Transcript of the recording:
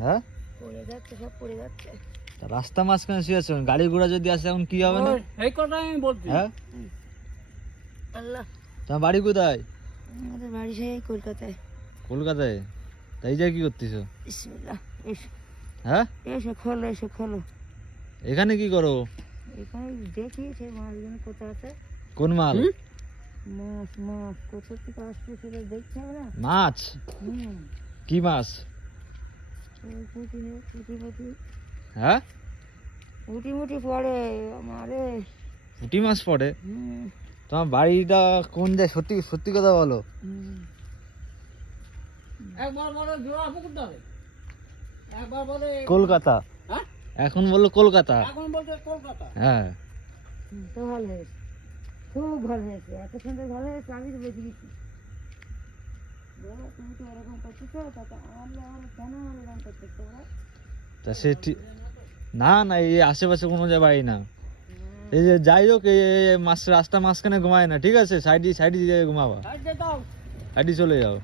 হ্যাঁ? পড়ে যাচ্ছে সব পড়ে যাচ্ছে। রাস্তা মাঝখানে শুয়ে গাড়ি ঘোড়া যদি আসে এখন কি হবে না? এই আমি বলছি। হ্যাঁ? আল্লাহ। তোমার বাড়ি কোথায়? আমাদের বাড়ি সেই কলকাতায়। কলকাতায়? তাই যা কি করতেছো? বিসমিল্লাহ এসো। হ্যাঁ? এসো খোলো এসো খোলো। এখানে কি করো? এখানে দেখি মাছগুলো কোথায় আছে। কোন মাল? মাছ মাছ। কোথা থেকে আসছে সেটা দেখতে হবে না মাছ কি মাছ ওই পুঁটি নে, পুঁটি পুঁটি হ্যাঁ? পুঁটি মুটি পড়ে আমারে। পুঁটি মাছ পড়ে? তোমার বাড়িটা কোন যায় সত্যি সত্যি কথা বলো। একবার বলে জোড়া পুকুর ধরে একবার বলে কলকাতা। হ্যাঁ? এখন বলল কলকাতা। এখন বলছে কলকাতা। হ্যাঁ। তো ভালো হয়েছে। খুব ভালো হয়েছে। এত সুন্দর ভালো হয়েছে আমি তো বেশি তো তাতে কেন তোমরা সে ঠিক না না এই আশেপাশে কোনো জায়গায় না। এই যে যাই হোক এই এই রাস্তা মাঝখানে ঘুমায় না ঠিক আছে? সাইডে সাইডে ঘুমাবা। সাইডে চলে যাও।